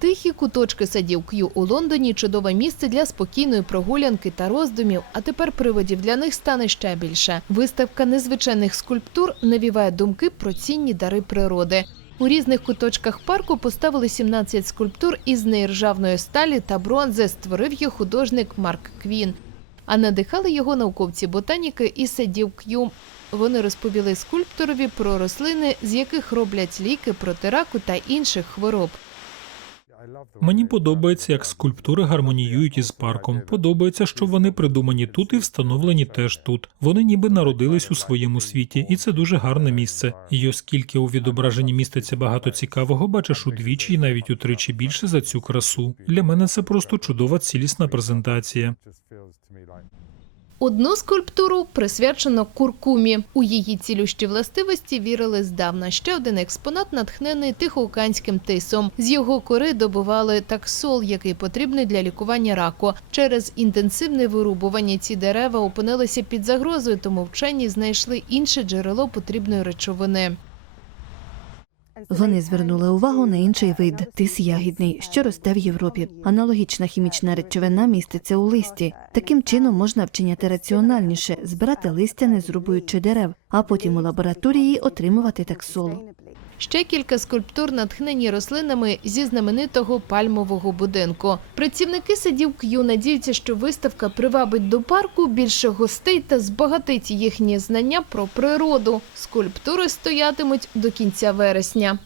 Тихі куточки садів К'ю у Лондоні чудове місце для спокійної прогулянки та роздумів. А тепер приводів для них стане ще більше. Виставка незвичайних скульптур навіває думки про цінні дари природи. У різних куточках парку поставили 17 скульптур із нержавної сталі та бронзи. Створив їх художник Марк Квін. А надихали його науковці ботаніки із садів К'ю. Вони розповіли скульпторові про рослини, з яких роблять ліки проти раку та інших хвороб. Мені подобається, як скульптури гармоніюють із парком. Подобається, що вони придумані тут і встановлені теж тут. Вони ніби народились у своєму світі, і це дуже гарне місце. І оскільки у відображенні міститься багато цікавого, бачиш удвічі і навіть утричі більше за цю красу. Для мене це просто чудова цілісна презентація. Одну скульптуру присвячено куркумі. У її цілющі властивості вірили здавна. Ще один експонат натхнений тихоуканським тисом. З його кори добували таксол, який потрібний для лікування раку. Через інтенсивне вирубування ці дерева опинилися під загрозою, тому вчені знайшли інше джерело потрібної речовини. Вони звернули увагу на інший вид тис ягідний, що росте в Європі. Аналогічна хімічна речовина міститься у листі. Таким чином можна вчиняти раціональніше, збирати листя, не зрубуючи дерев, а потім у лабораторії отримувати таксол. Ще кілька скульптур натхнені рослинами зі знаменитого пальмового будинку. Працівники сидів К'ю надіються, що виставка привабить до парку більше гостей та збагатить їхні знання про природу. Скульптури стоятимуть до кінця вересня.